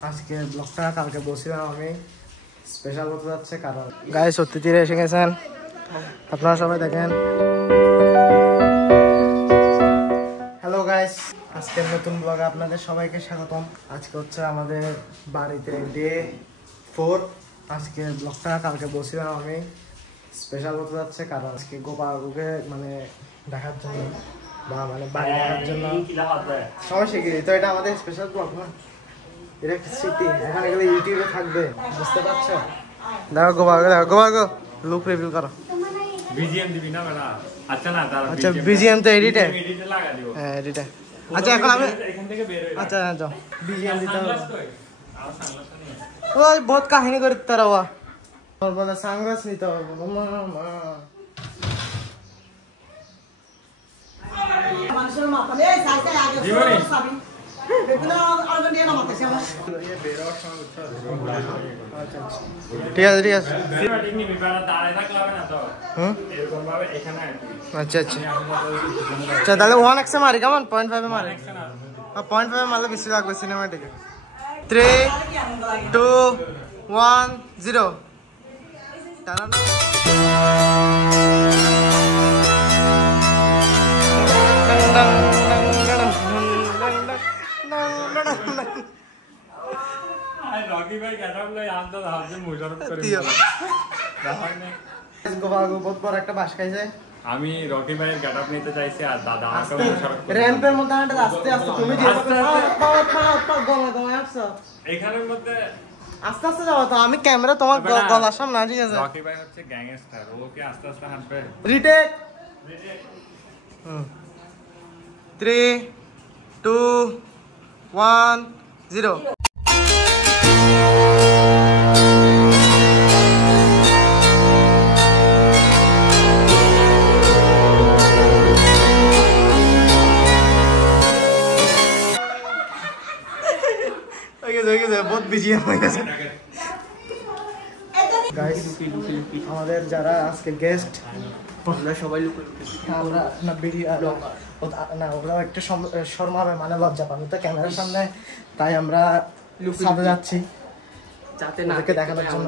আজকে ব্লগটা কালকে বলছিলাম আমি স্পেশাল হতে যাচ্ছে কারণ গায়ে সত্যি তীরে এসে গেছেন আপনারা সবাই দেখেন। হ্যালো গাইস, আজকের নতুন ব্লগে আপনাদের সবাইকে স্বাগতম। আজকে হচ্ছে আমাদের বাড়িতে ডে 4। আজকে ব্লগটা কালকে বলছিলাম আমি স্পেশাল হতে যাচ্ছে কারণ আজকে গোপালকে মানে দেখার জন্য বা মানে বাড়ি দেখার জন্য সবাই শিখিয়ে তো এটা আমাদের স্পেশাল ব্লগ না, এটা একটা স্মৃতি। এখানে গেলে ইউটিউবে থাকবে, বুঝতে পারছো? দেখো গোপালকে, দেখো গোপালকে লুক রিভিল করো। বিজিএম দিবি না বেটা? আচ্ছা না, তার আচ্ছা বিজিএম তো এডিটে লাগা দিও। হ্যাঁ এডিটে। আচ্ছা এখন আমি এখান থেকে বের হই। আচ্ছা যাও বিজিএম দিতে হবে। আর সানগ্লাস নিয়ে ওই বহুত কাহিনী করে তারাওয়া তোর বলে সানগ্লাস নিতে হবে মামা। মানুষের মাথা এই সাইতে আগে সবই এগুলো অর্গানিয়া নামাতেছে আমার ঠিক আছে ঠিক আছে। সিনেমাটিক নিবি বেটা, দাঁড়ায় থাকলে হবে না তো। এরকম ভাবে এখানে আর কি। আচ্ছা আচ্ছা আচ্ছা তাহলে 1x এ মারি কেমন? 0.5 এ মারি। 0.5 এ মারলে বেশি লাগবে সিনেমাটিকে। 3 2 1 0 টানা। রকি ভাই গেটআপ লই আনতো হাতে মুশারফ করে বহুত বড় একটা বাস খাইছে। আমি রকি ভাইয়ের গেটআপ নিতে চাইছি আর দাদা আমাকে মুশারফ করে। র‍্যাম্পের মধ্যে হাঁটে আস্তে আস্তে তুমি যে এখানের মধ্যে আস্তে আস্তে যাও তো, আমি ক্যামেরা তোমার গলার সামনে। ঠিক আছে রকি ভাই হচ্ছে গ্যাংস্টার, ও কি আস্তে আস্তে হাঁটবে? রিটেক 3 2 1 0। बहुत बिजी है আমাদের যারা আজকে গেস্ট আমরা সবাই আমরা না ভিডিও না ওরা একটা শর্মাবে মানে লজ্জা পাবে তো ক্যামেরার সামনে, তাই আমরা সাথে যাচ্ছি যাতে না দেখানোর জন্য।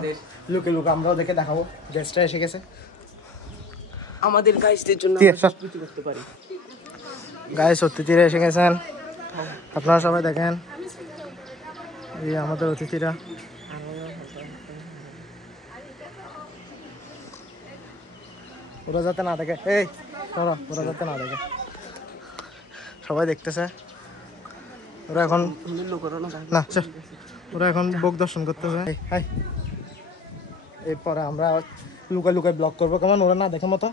লুকে লুকে আমরা ওদেরকে দেখাবো গেস্টরা এসে গেছে, আমাদের গাইসদের জন্য কিছু করতে পারি। গায়ে সত্যি তীরে এসে গেছেন আপনারা সবাই দেখেন। এই আমাদের অতিথিরা ওরা যাতে না দেখে, এই ওরা যাতে না দেখে, সবাই দেখতেছে। ওরা এখন না ওরা এখন ভোগ দর্শন করতেছে। এরপরে আমরা লুকায় লুকায় ব্লগ করবো কেমন ওরা না দেখে মতো।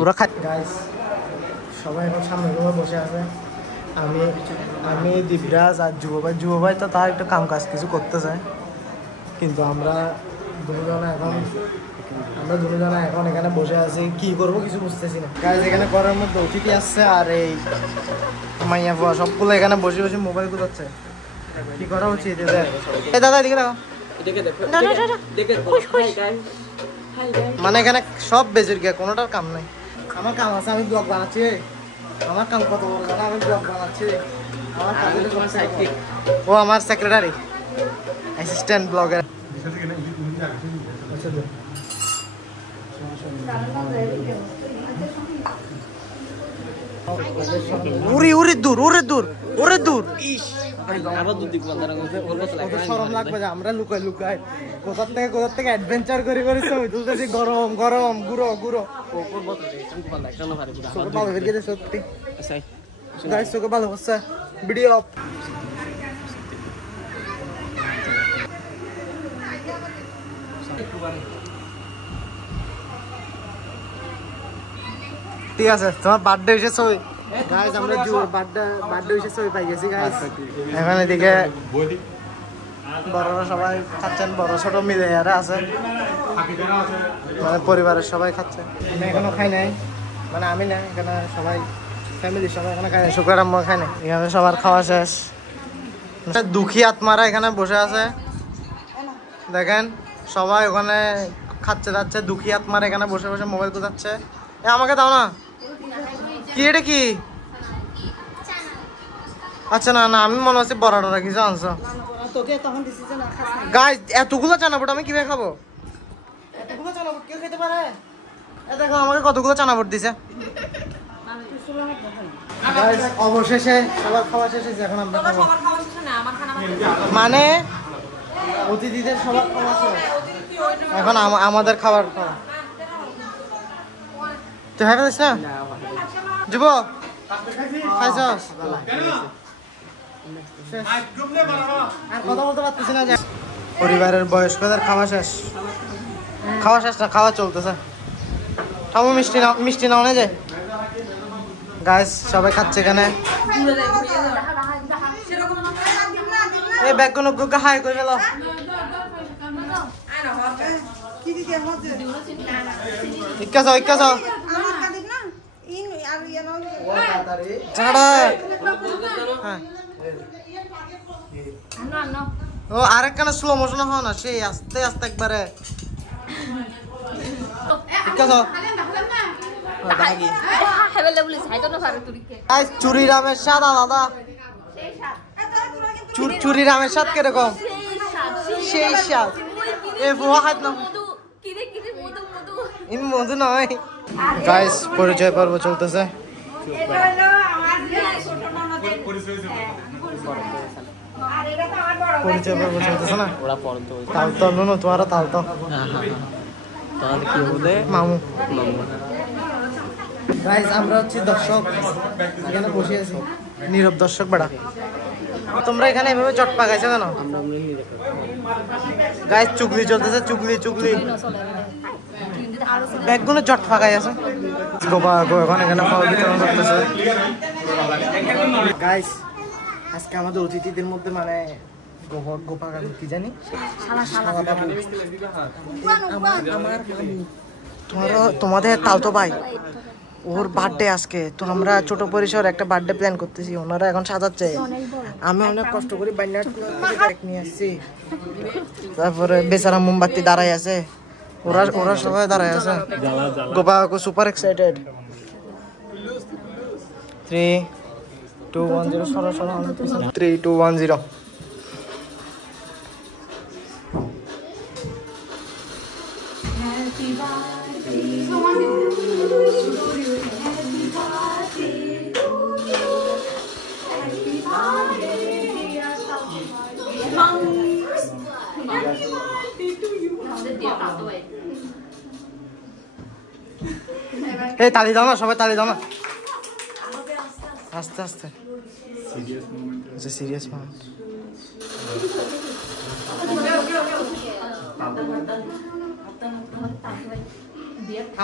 ওরা গাইস সবাই এখন সামনে বসে আছে। আমি দিবরাজ আর যুব ভাই তো তার একটু কাম কাজ কিছু করতে চায়, কিন্তু আমরা দুজনে এখন এখানে বসে আছি, কি করবো কিছু বুঝতেছি না। গাইস এখানে করার মধ্যে অতিথি আসছে আর এই মাইয়া ফুয়া সবগুলো এখানে বসে বসে মোবাইল গুলোচ্ছে। কি করা উচিত এদের? এই দাদা এদিকে দেখো, মানে এখানে সব বেজের গিয়া কোনোটার কাম নাই। আমার কাম আছে, আমি ব্লগ বানাচ্ছি। আমার কাম কত বড় জানা, আমি ব্লগ বানাচ্ছি। আমার কাজের কোনো সাইডকিক ও আমার সেক্রেটারি অ্যাসিস্ট্যান্ট ব্লগার। উড়ি দূর শরম লাগবে যে আমরা লুকাই কোথার থেকে অ্যাডভেঞ্চার করে ছবি তুলতেছি। গরম গুঁড়ো সত্যি গাইস তোকে ভালো হচ্ছে ভিডিও। ঠিক আছে তোমার বার্থডে এসে ছবি গাইস, আমরা বার্থডে এসে ছবি পাই গেছি গাইস। এখন এদিকে বড়রা সবাই খাচ্ছেন, বড় ছোট মিলে এরা আছে, মানে পরিবারের সবাই খাচ্ছে। আমি এখনো খাই নাই, মানে আমি না, এখানে সবাই ফ্যামিলির সবাই এখানে খাই নাই। শুক্র আম্মা খাই নাই, এখানে সবার খাওয়া শেষ। দুঃখী আত্মারা এখানে বসে আছে দেখেন, সবাই ওখানে খাচ্ছে যাচ্ছে। দুঃখী আত্মারা এখানে বসে বসে মোবাইল কোথাচ্ছে। আমাকে দাও না, কি এটা কি? আচ্ছা না আমি মনে হচ্ছে বড়টা কিছু আনছো। তোকে তখন দিছিস না খাস না গাইস এতগুলো চানাবুট আমি কিভাবে খাবো? এতগুলো চানাবুট কেউ খেতে পারে? এ দেখো আমাকে কতগুলো চানাবুট দিছে। গাইস অবশেষে সবার খাওয়া শেষ হয়েছে, এখন আমরা খাবো। মানে অতিথিদের সবার খাওয়া শেষ, এখন আমাদের খাবার খাওয়া। তুই খাই ফেলিস না যুব? খাইছস? আর কথা বলতে পারতেছি না। পরিবারের বয়স্কদের খাওয়া শেষ, খাওয়া শেষ না খাওয়া চলতেছে। খাবো মিষ্টি নাও না যে গাইস সবাই খাচ্ছে এখানে। এই ব্যাগগুলো গুগা হাই করে ফেলো। ইক্কা যাও ও আরেক কানে স্লো মোশন হয় না, সেই আস্তে আস্তে একবারে চুরি রামের স্বাদ আলাদা। চুরি রামের স্বাদ কিরকম? সেই স্বাদ। এ বুয়া খাত না মধু নয়। গাইস পরিচয় পর্ব চলতেছে। পরিচয় পর্ব চলতেছে না? তাল তো নুনু তোমারও তাল তো মামু। গাইস আমরা হচ্ছে দর্শক, এখানে বসে আছি নীরব দর্শক। বেড়া তোমরা এখানে এভাবে চট পাকাইছো কেন? গাইস চুগলি চলতেছে, চুগলি ব্যাগগুলো চট পাকাই আছে। গোপা এখন এখানে ফল বিতরণ করতেছে। গাইস আজকে আমাদের অতিথিদের মধ্যে মানে গোপা কি জানি তোমাদের তালতো ভাই, ওর বার্থডে আজকে, তো আমরা ছোট পরিসর একটা বার্থডে প্ল্যান করতেছি। ওনারা এখন সাজাচ্ছে, আমি অনেক কষ্ট করে বাইনাট নিয়ে আসছি। তারপরে বেচারা মোমবাতি দাঁড়াই আছে, ওরা সবাই দাঁড়াই আছে। Gopa super excited. 3, 2, 1, 0 সরো 3, 2, 1, 0। এই তালি দাও না, সবাই তালি দাও না, আস্তে আস্তে। Serious moment.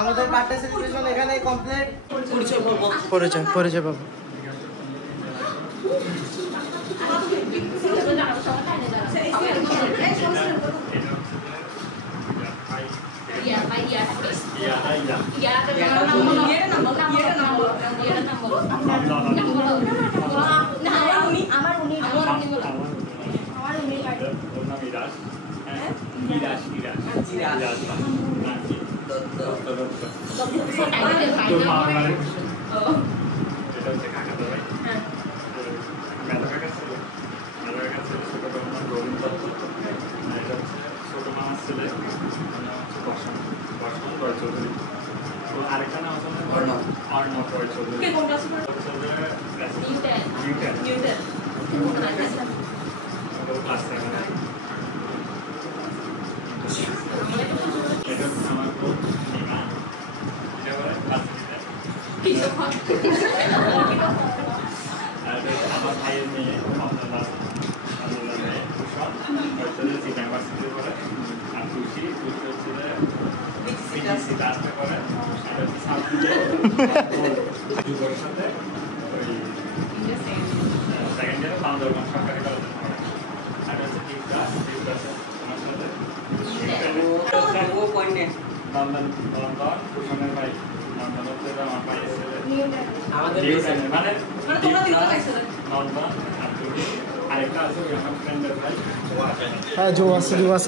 আমাদের বার্থডে সেলিব্রেশন এখানে কমপ্লিট। পরিচয় পাবো।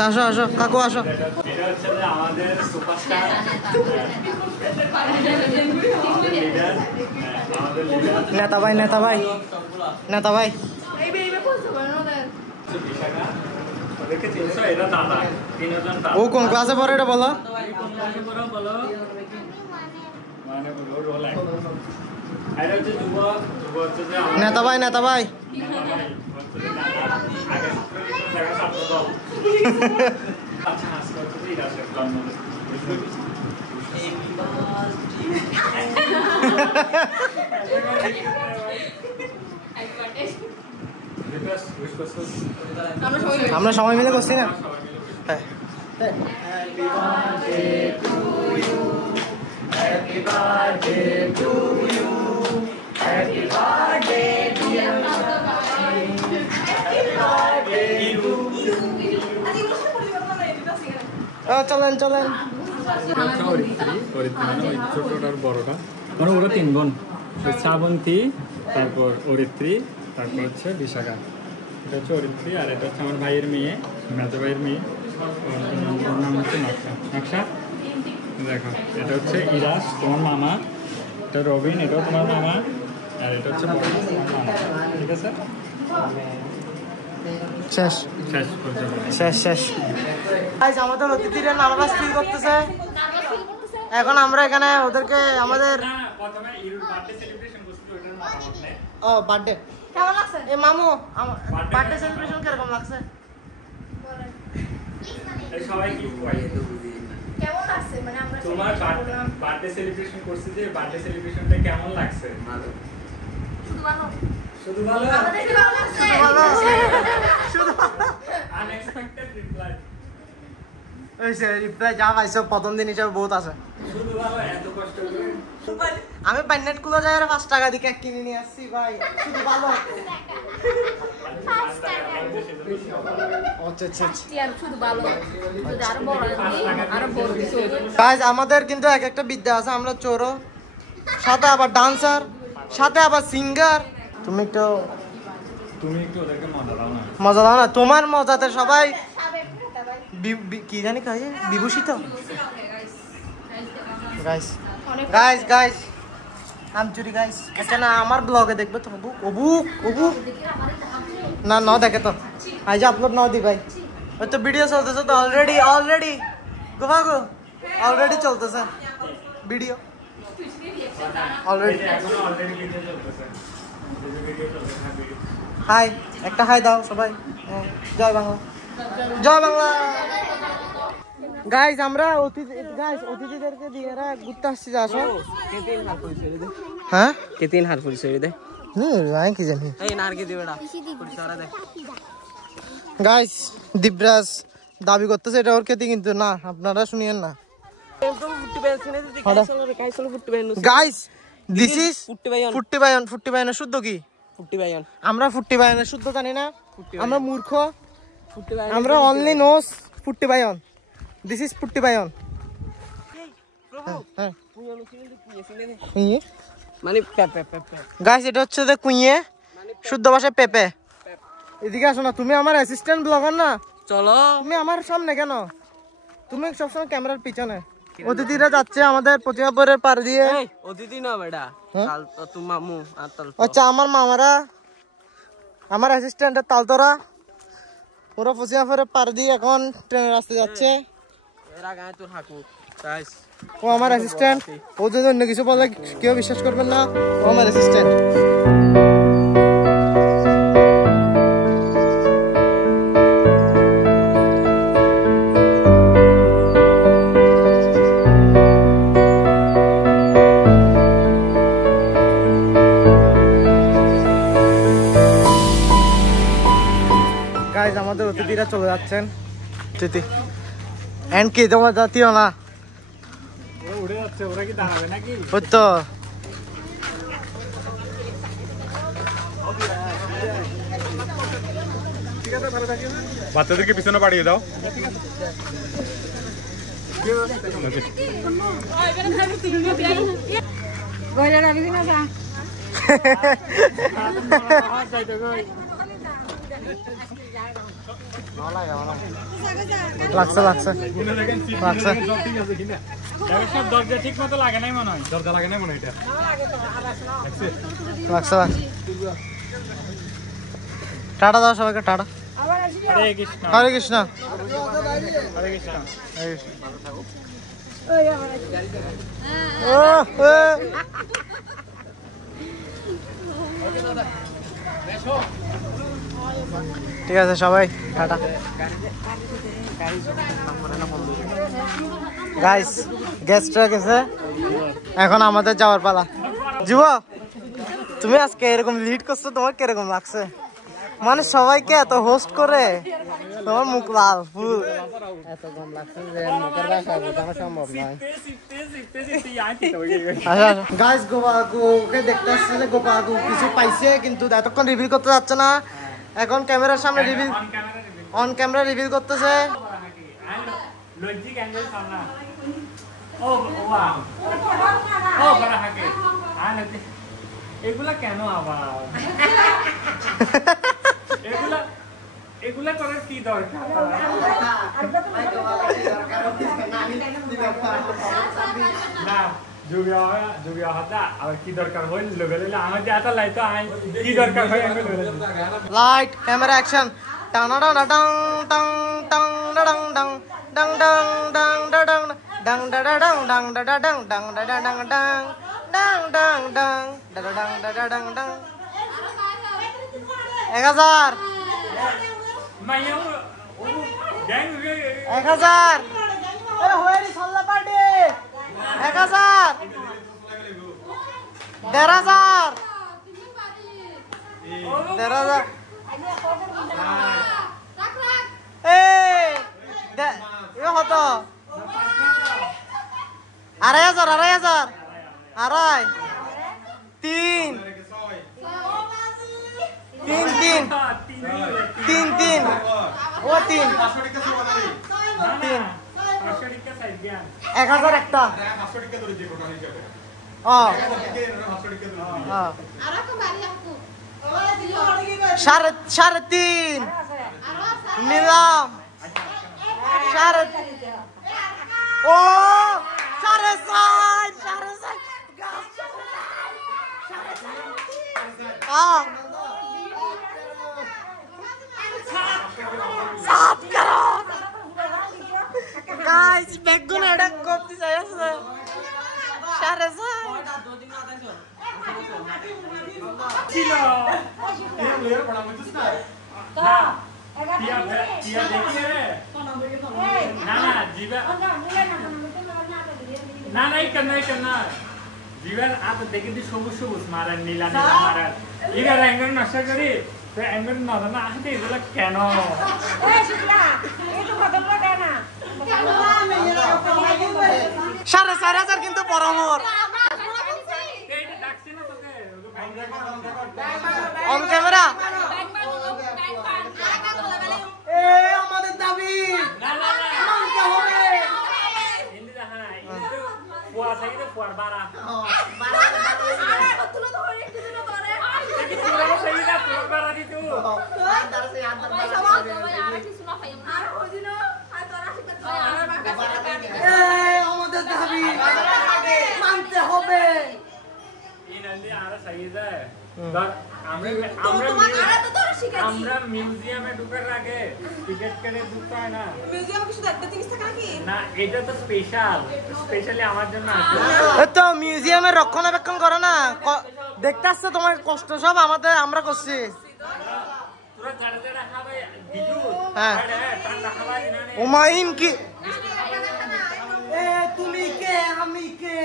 আসো আসো কাকু আসো। নেতা ভাই বিশাখা ওদেরকে চিনছো এটা দাদা তিনজন দাদা ও কোন ক্লাসে পড়ে এটা বলো বলো মানে বলো রোল আই আরে যে যুব হচ্ছে যে নেতা ভাই নেতা ভাই হচ্ছে যে দাদা আগে জায়গা ছাত্র দল আচ্ছা আজকে হচ্ছে যে এটা আছে জন্মদিন আমরা সবাই মিলে করছি না চলেন চলেন ছোটটার বড়টা মানে ওরা 3 বোন শ্রাবন্তী তারপর অরিত্রী তারপর হচ্ছে বিশাখা এটা হচ্ছে অরিত্রী আর এটা হচ্ছে আমার ভাইয়ের মেয়ে মেজো ভাইয়ের মেয়ে ওর নাম হচ্ছে নকশা নকশা দেখো এটা হচ্ছে ইরাস তোমার মামা এটা রবিন এটাও তোমার মামা আর এটা হচ্ছে তোমার মামা ঠিক আছে শেষ শেষ পর্যন্ত শেষ শেষ গাইস আমাদের অতিথিরা নার্ভাস ফিল করতেছে এখন আমরা এখানে ওদেরকে আমাদের প্রথমে ইরুর বার্থডে সেলিব্রেশন করছিল ওটার নাম আপনি ও বার্থডে কেমন লাগছে? এ মামু বার্থডে সেলিব্রেশন কিরকম লাগছে এই সবাই কি কয় কেমন লাগছে? মানে আমরা তোমার বার্থডে সেলিব্রেশন করছি যে বার্থডে সেলিব্রেশনটা কেমন লাগছে শুধু ভালো। শুধু ভালো আমাদের কি ভালো লাগছে? ভালো শুধু আনএক্সপেক্টেড রিপ্লাই ওই সে রিপ্লাই যা পাইছো প্রথম দিন হিসাবে বহুত আছে শুধু ভালো এত কষ্ট করে আমি বাইনেট কুলো যায় 5 টাকা দিয়ে কেক কিনে নিয়ে আসছি ভাই শুধু ভালো আচ্ছা আচ্ছা আর শুধু ভালো। যদি আরো বড় হয়, আরো বড় কিছু হবে। গাইস আমাদের কিন্তু এক একটা বিদ্যা আছে আমরা চোরও সাথে আবার ডান্সার সাথে আবার সিঙ্গার তুমি একটু ওদেরকে মজা দাও না মজা দাও না তোমার মজাতে সবাই কি জানি কাজে বিভূষিত গাইস গাইস গাইস আমচুরি গাইস এটা না আমার ব্লগে দেখবে তো অবুক অবুক অবুক না না দেখে তো আজ আপলোড নাও দি ভাই ওই তো ভিডিও চলতেছে তো অলরেডি গোবা গো অলরেডি চলতেছে ভিডিও অলরেডি এখনো অলরেডি ভিডিও চলতেছে ভিডিও চলতেছে না ভিডিও হাই একটা হাই দাও সবাই জয় বাংলা জয় বাংলা গাইস আমরা অতিথিদেরকে দিয়ে এরা ঘুরতে আসছি যা আসো হ্যাঁ কেতিন হার পরিচয় দে আমি কি জানি এই নারকে দিবেডা পরিচয়রা দে গাইস দিবরাজ দাবি করতেছে এটা ওর কেতি কিন্তু না আপনারা শুনিয়েন না একদম ফুটি বাই সিনে দিদি কাইসল ফুটি বাই গাইস দিস ইজ ফুটি বাই ফুটি বায়ন শুদ্ধ কি ফুটি বাই আমরা ফুটি বায়নের শুদ্ধ জানি না আমরা মূর্খ ফুটি বাই আমরা অনলি নোস ফুটি বায়ন দিস ইজ ফুটি বায়ন হ্যাঁ পুয়নো সিনে দি সিনে দে কুইয়ে মানে পেপে পেপে গাইস এটা হচ্ছে যে কুইয়ে শুদ্ধ ভাষায় পেপে এদিকে আসো না তুমি আমার অ্যাসিস্ট্যান্ট ব্লগার না চলো তুমি আমার সামনে কেন তুমি সবসময় ক্যামেরার পিছনে অতিথিরা যাচ্ছে আমাদের প্রতিমাপুরের পার দিয়ে এই অতিথি না বেডা কাল তো তুমি মামু আর তল আচ্ছা আমার মামারা আমার অ্যাসিস্ট্যান্টের তালতরা ওরা প্রতিমাপুরের পার দিয়ে এখন ট্রেনের রাস্তায় যাচ্ছে এরা গায় তোর হাকু গাইস ও আমার অ্যাসিস্ট্যান্ট ও যদি অন্য কিছু বলে কেউ বিশ্বাস করবেন না ও আমার অ্যাসিস্ট্যান্ট গাইস আমাদের অতিথিরা চলে যাচ্ছেন অতিথি এন্ড কি তোমার জাতীয় না ওরা উড়ে যাচ্ছে ওরা কি দাঁড়াবে নাকি ওই তো বাচ্চাদেরকে পিছনে পাঠিয়ে দাও লাগছে লাগছে লাগছে সব দরজা ঠিক মতো লাগে নাই মনে হয় দরজা লাগে নাই মনে হয় এটা লাগছে লাগছে টাটা দাও সবাইকে টাটা হরে কৃষ্ণ হরে কৃষ্ণ হরে কৃষ্ণ হরে কৃষ্ণ। ঠিক আছে সবাই টাটা। গাইস গেস্টরা গেছে, এখন আমাদের যাওয়ার পালা। যুব, তুমি আজকে এরকম লিড করছো, তোমার কিরকম লাগছে? মানে সবাইকে এত হোস্ট করে তোমার মুখ লাল ফুল এত কম লাগছে যে মুখের ভাষা বোঝানো সম্ভব নয়। গাইস গোপালকে দেখতে আসছে যে গোপালু কিছু পাইছে, কিন্তু এতক্ষণ রিভিল করতে যাচ্ছে না। এখন ক্যামেরার সামনে রিভিল, অন ক্যামেরা রিভিল করতেছে। লজিক অ্যাঙ্গেল সামনা ও ওয়া ও বড় হাকে এগুলা কেন আবার এগুলা করার কি দরকার? না যুবি হতা আর কি দরকার হইল লগলে আমার যে আতা লাইতো আই কি দরকার হয় আমি লগলে লাইট ক্যামেরা অ্যাকশন। টাং টাং টাং টাং টাং টাং টাং টাং টাং টাং টাং ডাং ডা ডাং ডাং ডা ডাং ডাং ডা ডাং ডাং ডাং ডাং ডাং ডা ডাং ডা ডাং ডাং 1000 মাইয়া গ্যাং 1000 এ হোয়েরি সল্লা পার্টি 1000 1,500 1,500 এই এ হতো 2,500 আড়াই 3 ও 3 1000 একটা সাড়ে 3 নিলাম ও 7.5 গাইস বেগুন এটা করতে চাইছে 7.5 ছিল না জীবন আত দেখি তুই সবুজ সবুজ মারার নীলা নীলা মারার এবার অ্যাঙ্গেল নষ্ট করি তো অ্যাঙ্গেল না না আসতে এগুলো কেন 4,500 কিন্তু বরাবর অন ক্যামেরা আমাদের দাবি মানতে হবে। আমাদের দাবি মানতে হবে। আমরা মিউজিয়ামে ঢুকার আগে টিকিট কেটে ঢুকতে হয় না। মিউজিয়ামে কিছু একটা জিনিস থাকে নাকি? না এটা তো স্পেশালি আমার জন্য আছে। তো মিউজিয়ামের রক্ষণাবেক্ষণ করে না, দেখতে আসছে তোমার কষ্ট সব আমাদের আমরা করছি। তোরা যারা যারা খাবে দিদু হ্যাঁ ঠান্ডা খাবা দিনা নে ওমাইন কি এ তুমি কে আমি কে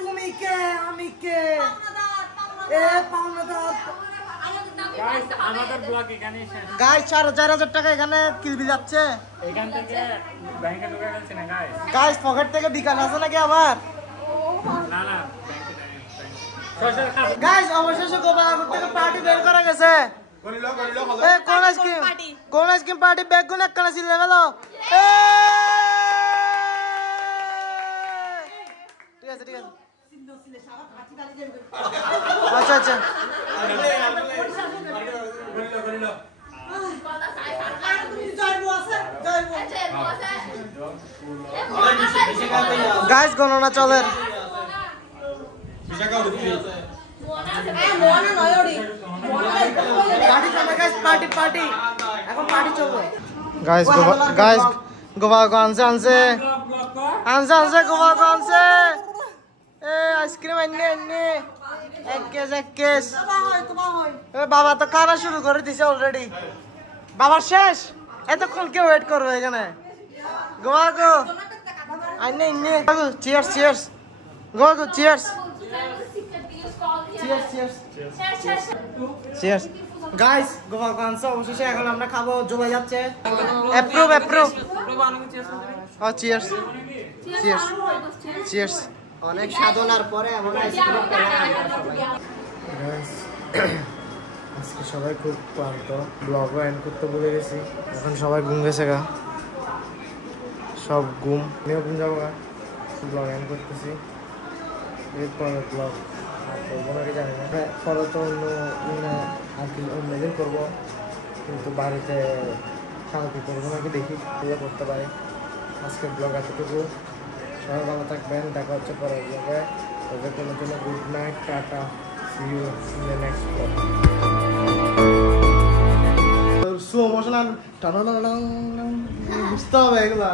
তুমি কে আমি কে এ পাওনাদার গাইস আমাদের ব্লগ এখানে শেষ। গাইস 4,000 টাকা এখানে কিলবি যাচ্ছে। এখান থেকে ব্যাংকে ঢুকে গেছে না গাইস। গাইস পকেট থেকে বিকাশ আছে নাকি আবার? না না সোশ্যাল খাস গাইস অবশেষে গোপালপুর থেকে পার্টি বের করা গেছে। এ কোন আইসক্রিম পার্টি বেগুন একখানা ছিল গেল। ঠিক আছে আচ্ছা আচ্ছা গাইস গণনা চলেন। মোহনা নয়রি পার্টি চলবে গাইস, পার্টি এখন পার্টি চলবে গাইস গোবা আনছে গোবা আনছে এ আইসক্রিম আননে এক কেস এ বাবা তো খাওয়া শুরু করে দিছে অলরেডি বাবার শেষ এতক্ষণ কে ওয়েট করবে এখানে গোবা গো আননে চিয়ার্স গোবা গো চিয়ার্স গাইস গোপাল গঞ্জ অবশেষে এখন আমরা খাবো জমে যাচ্ছে অ্যাপ্রুভ ও চিয়ার্স অনেক সাধনার পরে এমন আইসক্রিম আজকে সবাই খুব ক্লান্ত ব্লগও এন্ড করতে ভুলে গেছি এখন সবাই ঘুম গেছে গা সব ঘুম আমিও ঘুম যাবো গা ব্লগ এন্ড করতেছি এরপরে ব্লগ করবো নাকি জানি না পরে তো আর কি অন্যদিন করবো কিন্তু বাড়িতে কালকে করবো নাকি দেখি এগুলো করতে পারি আজকের ব্লগ এতটুকু সবাই ভালো থাকবেন দেখা হচ্ছে পরের ব্লগে ওদের কোনো জন্য good night tata see you in the next blog slow motion আর টানা বুঝতে হবে এগুলা